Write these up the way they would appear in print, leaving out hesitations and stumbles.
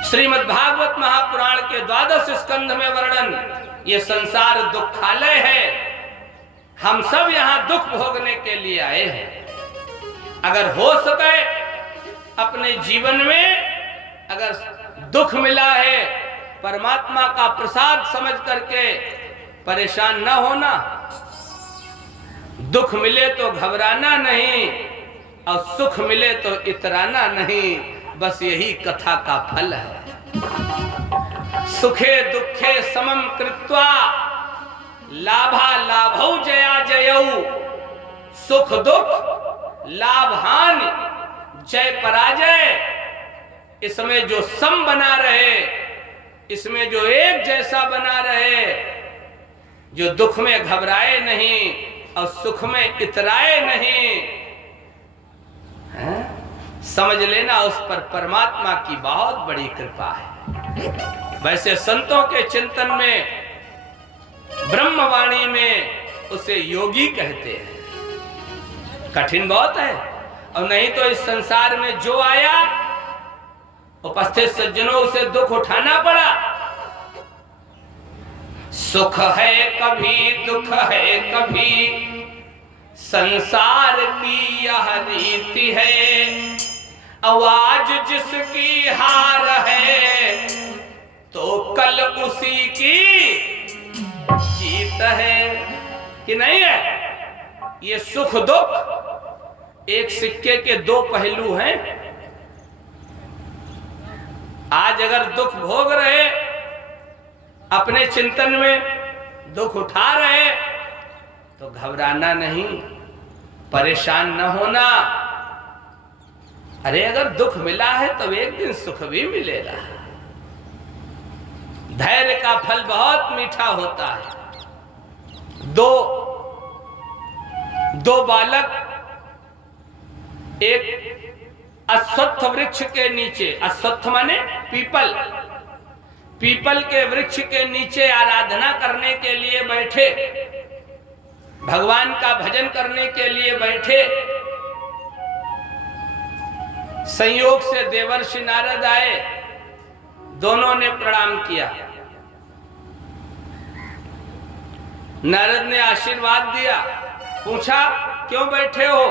श्रीमद् भागवत महापुराण के 12 स्कंध में वर्णन, ये संसार दुखालय है। हम सब यहाँ दुख भोगने के लिए आए हैं। अगर हो सके अपने जीवन में अगर दुख मिला है, परमात्मा का प्रसाद समझ करके परेशान न होना। दुख मिले तो घबराना नहीं और सुख मिले तो इतराना नहीं। बस यही कथा का फल है। सुखे दुखे समम कृत्वा लाभा लाभौ जया जयौ। सुख दुख लाभ हानि जय पराजय, इसमें जो सम बना रहे, इसमें जो एक जैसा बना रहे, जो दुख में घबराए नहीं और सुख में इतराए नहीं, है? समझ लेना उस पर परमात्मा की बहुत बड़ी कृपा है। वैसे संतों के चिंतन में, ब्रह्मवाणी में उसे योगी कहते हैं। कठिन बहुत है। और नहीं तो इस संसार में जो आया, उपस्थित सज्जनों, उसे दुख उठाना पड़ा। सुख है कभी, दुख है कभी, संसार की यह रीति है। आवाज जिसकी हार है, तो कल उसी की जीत है कि नहीं है। ये सुख दुख एक सिक्के के दो पहलू हैं। आज अगर दुख भोग रहे, अपने चिंतन में दुख उठा रहे, तो घबराना नहीं, परेशान न होना। अरे अगर दुख मिला है तो एक दिन सुख भी मिलेगा। धैर्य का फल बहुत मीठा होता है। दो बालक एक अश्वत्थ वृक्ष के नीचे, अश्वत्थ माने पीपल, पीपल के वृक्ष के नीचे आराधना करने के लिए बैठे, भगवान का भजन करने के लिए बैठे। संयोग से देवर्षि नारद आए, दोनों ने प्रणाम किया। नारद ने आशीर्वाद दिया, पूछा क्यों बैठे हो?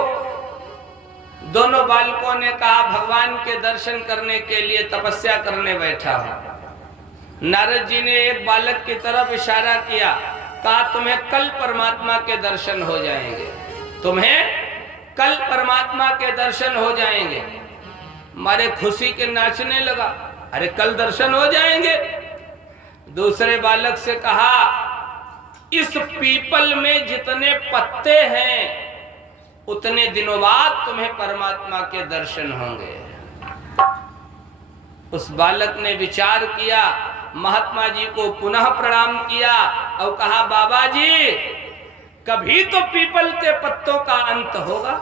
दोनों बालकों ने कहा भगवान के दर्शन करने के लिए तपस्या करने बैठा हूं। नारद जी ने एक बालक की तरफ इशारा किया, कहा तुम्हें कल परमात्मा के दर्शन हो जाएंगे, तुम्हें कल परमात्मा के दर्शन हो जाएंगे। मारे खुशी के नाचने लगा, अरे कल दर्शन हो जाएंगे। दूसरे बालक से कहा इस पीपल में जितने पत्ते हैं, उतने दिनों बाद तुम्हें परमात्मा के दर्शन होंगे। उस बालक ने विचार किया, महात्मा जी को पुनः प्रणाम किया और कहा बाबा जी, कभी तो पीपल के पत्तों का अंत होगा।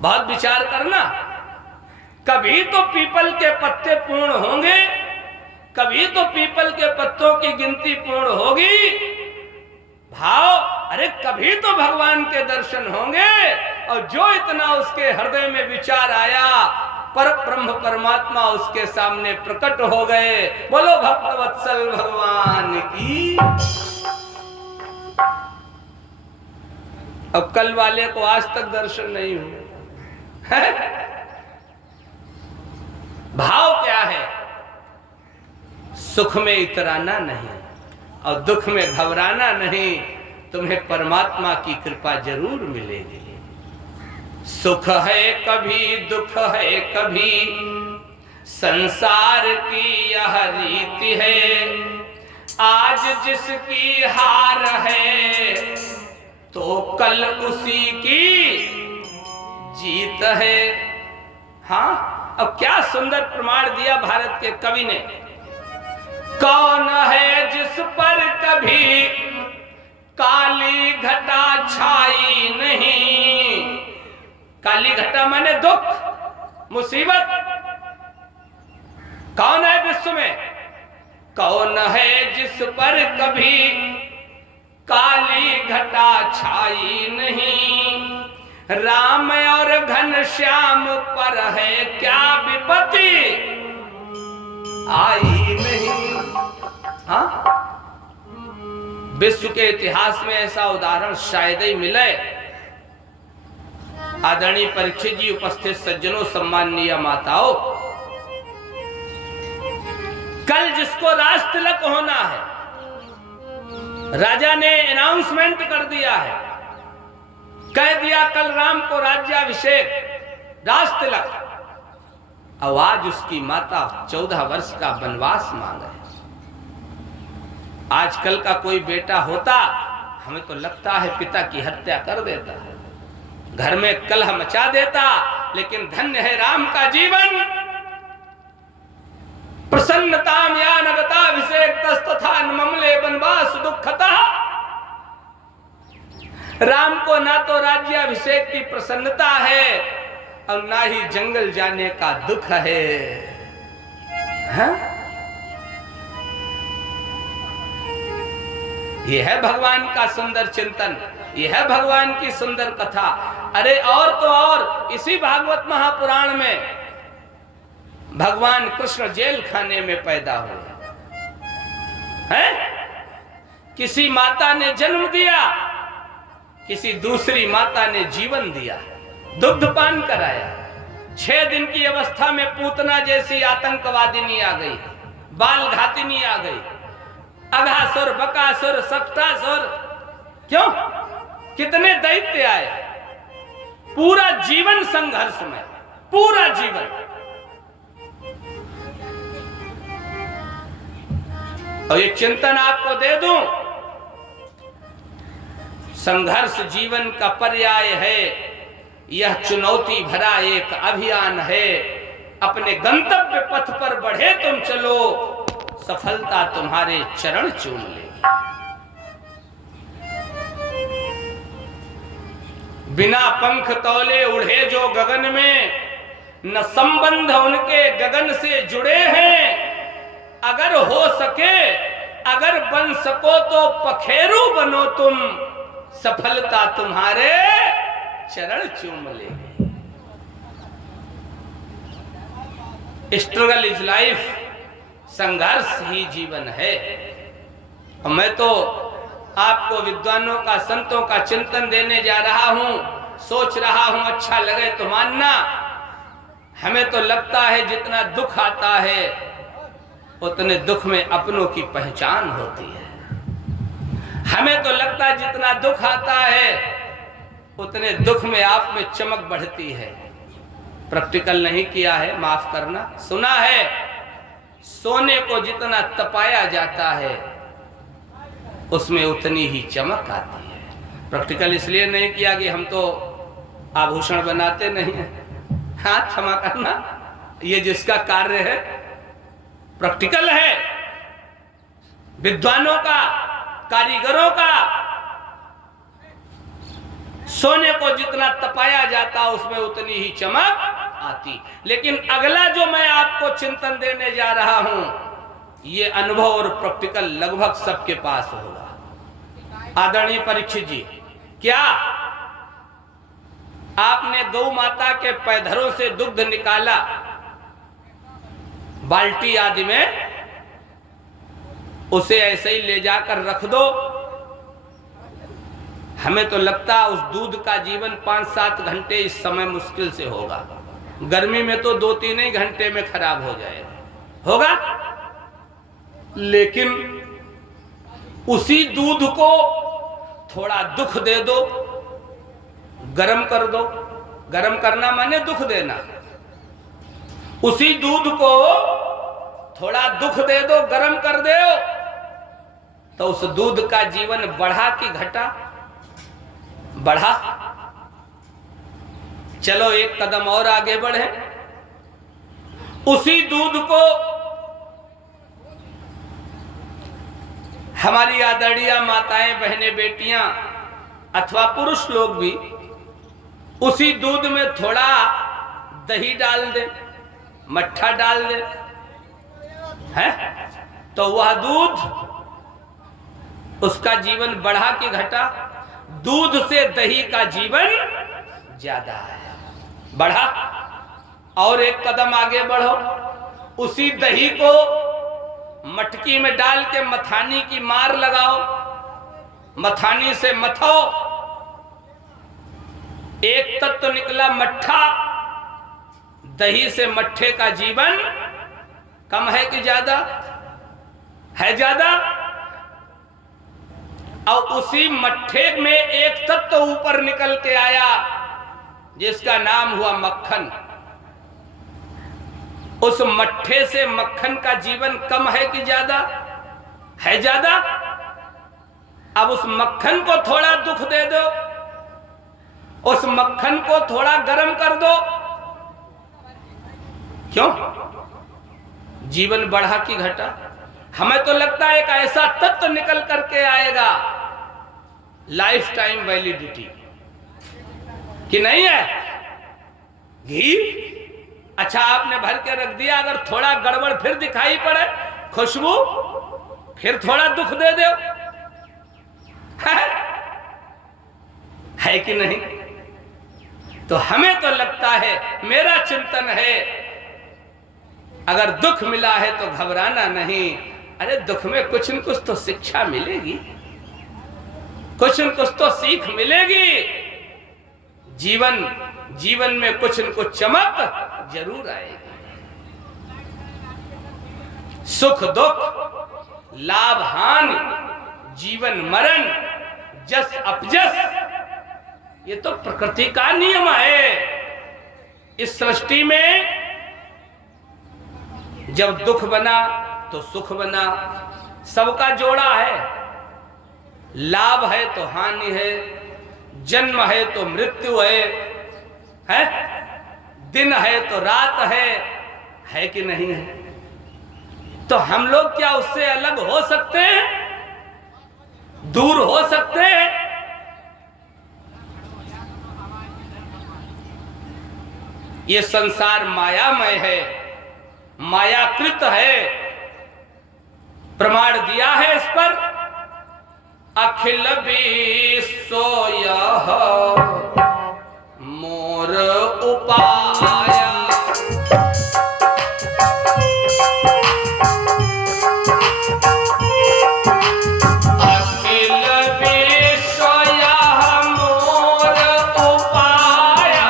बहुत विचार करना, कभी तो पीपल के पत्ते पूर्ण होंगे, कभी तो पीपल के पत्तों की गिनती पूर्ण होगी। भाव, अरे कभी तो भगवान के दर्शन होंगे। और जो इतना उसके हृदय में विचार आया, पर ब्रह्म परमात्मा उसके सामने प्रकट हो गए। बोलो भक्त वत्सल भगवान की। अब कल वाले को आज तक दर्शन नहीं हुए। भाव क्या है? सुख में इतराना नहीं और दुख में घबराना नहीं। तुम्हें परमात्मा की कृपा जरूर मिलेगी। सुख है कभी, दुख है कभी, संसार की यह रीति है। आज जिसकी हार है, तो कल उसी की जीत है। हाँ, अब क्या सुंदर प्रमाण दिया भारत के कवि ने। कौन है जिस पर कभी काली घटा छाई नहीं। काली घटा माने दुख, मुसीबत। कौन है विश्व में? कौन है जिस पर कभी काली घटा छाई नहीं। राम और घनश्याम पर है क्या विपत्ति, आई नहीं। हाँ, विश्व के इतिहास में ऐसा उदाहरण शायद ही मिले। आदरणीय परीक्षित जी, उपस्थित सज्जनों, सम्माननीय माताओं, कल जिसको राज तिलक होना है, राजा ने अनाउंसमेंट कर दिया है, कह दिया कल राम को राज्याभिषेक, राज तिलक। अब आज उसकी माता 14 वर्ष का वनवास मांगे। आजकल का कोई बेटा होता, हमें तो लगता है पिता की हत्या कर देता है, घर में कलह मचा देता। लेकिन धन्य है राम का जीवन। प्रसन्नताम या नगताभिषेक तस्तथा ममले वनवास दुखतः। राम को ना तो राज्याभिषेक की प्रसन्नता है और ना ही जंगल जाने का दुख है। हाँ? यह है भगवान का सुंदर चिंतन, यह है भगवान की सुंदर कथा। अरे और तो और, इसी भागवत महापुराण में भगवान कृष्ण जेल खाने में पैदा हुए हैं। किसी माता ने जन्म दिया, किसी दूसरी माता ने जीवन दिया, दुग्धपान कराया। 6 दिन की अवस्था में पूतना जैसी आतंकवादिनी आ गई, बाल घातिनी आ गई, अघासुर, बकासुर, सप्तासुर। क्यों? कितने दैत्य आए। पूरा जीवन संघर्ष में, पूरा जीवन। और ये चिंतन आपको दे दूं, संघर्ष जीवन का पर्याय है। यह चुनौती भरा एक अभियान है। अपने गंतव्य पथ पर बढ़े तुम चलो, सफलता तुम्हारे चरण चूम लेगी। बिना पंख तौले उड़े जो गगन में, न संबंध उनके गगन से जुड़े हैं। अगर हो सके, अगर बन सको तो पखेरु बनो तुम, सफलता तुम्हारे चरण चूम लेगी। स्ट्रगल इज लाइफ, संघर्ष ही जीवन है। और मैं तो आपको विद्वानों का, संतों का चिंतन देने जा रहा हूं, सोच रहा हूं, अच्छा लगे तो मानना। हमें तो लगता है जितना दुख आता है उतने दुख में अपनों की पहचान होती है। हमें तो लगता है जितना दुख आता है उतने दुख में आप में चमक बढ़ती है। प्रैक्टिकल नहीं किया है, माफ करना। सुना है सोने को जितना तपाया जाता है उसमें उतनी ही चमक आती है। प्रैक्टिकल इसलिए नहीं किया कि हम तो आभूषण बनाते नहीं हैं। हाँ, क्षमा करना, ये जिसका कार्य है प्रैक्टिकल है, विद्वानों का, कारीगरों का। सोने को जितना तपाया जाता उसमें उतनी ही चमक आती। लेकिन अगला जो मैं आपको चिंतन देने जा रहा हूं, ये अनुभव और प्रैक्टिकल लगभग सबके पास होगा। आदरणीय परीक्षित जी, क्या आपने गौ माता के पैधरों से दुग्ध निकाला, बाल्टी आदि में, उसे ऐसे ही ले जाकर रख दो? हमें तो लगता उस दूध का जीवन 5-7 घंटे इस समय मुश्किल से होगा। गर्मी में तो 2-3 ही घंटे में खराब हो जाएगा, होगा। लेकिन उसी दूध को थोड़ा दुख दे दो, गरम कर दो। गरम करना माने दुख देना। उसी दूध को थोड़ा दुख दे दो, गरम कर दो, तो उस दूध का जीवन बढ़ा कि घटा? बढ़ा। चलो एक कदम और आगे बढ़े। उसी दूध को हमारी आदरणीय माताएं, बहनें, बेटियां अथवा पुरुष लोग भी उसी दूध में थोड़ा दही डाल दे, मट्ठा डाल दे, है तो वह दूध, उसका जीवन बढ़ा कि घटा? दूध से दही का जीवन ज्यादा है, बढ़ा। और एक कदम आगे बढ़ो, उसी दही को मटकी में डाल के मथानी की मार लगाओ, मथानी से मथो, एक तत्व निकला मट्ठा। दही से मट्ठे का जीवन कम है कि ज्यादा है? ज्यादा। और उसी मट्ठे में एक तत्व ऊपर निकल के आया जिसका नाम हुआ मक्खन। उस मट्ठे से मक्खन का जीवन कम है कि ज्यादा है? ज्यादा। अब उस मक्खन को थोड़ा दुख दे दो, उस मक्खन को थोड़ा गर्म कर दो, क्यों? जीवन बढ़ा कि घटा? हमें तो लगता है एक ऐसा तत्व निकल करके आएगा, लाइफ टाइम वैलिडिटी, कि नहीं है? घी अच्छा आपने भर के रख दिया, अगर थोड़ा गड़बड़ फिर दिखाई पड़े, खुशबू फिर थोड़ा दुख दे दो, है कि नहीं? तो हमें तो लगता है, मेरा चिंतन है, अगर दुख मिला है तो घबराना नहीं। अरे दुख में कुछ न कुछ तो शिक्षा मिलेगी, कुछ न कुछ तो सीख मिलेगी। जीवन में कुछ न कुछ चमक जरूर आएगी। सुख दुख, लाभ हानि, जीवन मरण, जस अपजस, ये तो प्रकृति का नियम है। इस सृष्टि में जब दुख बना तो सुख बना, सबका जोड़ा है। लाभ है तो हानि है, जन्म है तो मृत्यु है? दिन है तो रात है कि नहीं है? तो हम लोग क्या उससे अलग हो सकते हैं? दूर हो सकते हैं? ये संसार मायामय है, मायाकृत है। प्रमाण दिया है इस पर, अखिल विश्व यह मोर उपाया। अखिल विश्व यह मोर उपाया,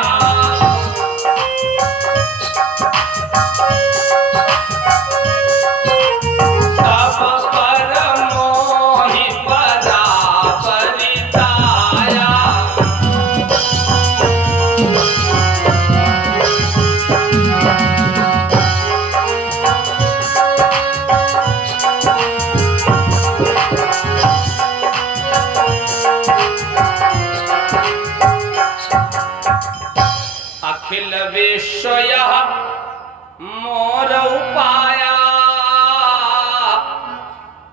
सब पर मोहि बराबरि ताया। अखिल विश्व यह मोर उपाया,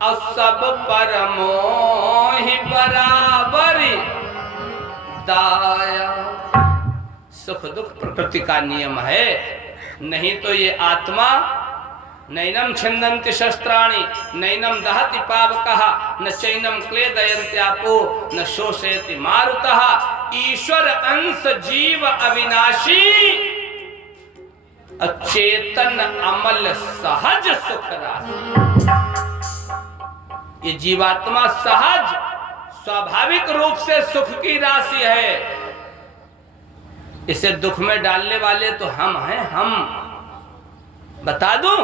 और सब पर मोहि बराबरि दाया। सुख दुख प्रकृति का नियम है, नहीं तो ये आत्मा नैनम छिन्दन्ति शस्त्राणि, नैनम दहति पावकः, न चैनम क्लेदयन्त्यापो, न शोषयति मारुतः। ईश्वर अंश जीव अविनाशी, अचेतन अमल सहज सुख राशि। ये जीवात्मा सहज स्वाभाविक रूप से सुख की राशि है। इसे दुख में डालने वाले तो हम हैं। हम बता दूं,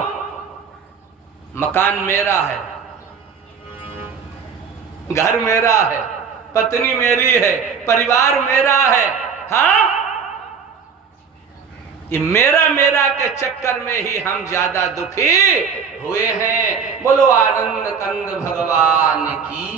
मकान मेरा है, घर मेरा है, पत्नी मेरी है, परिवार मेरा है। हाँ, ये मेरा के चक्कर में ही हम ज्यादा दुखी हुए हैं। बोलो आनंद कंद भगवान की।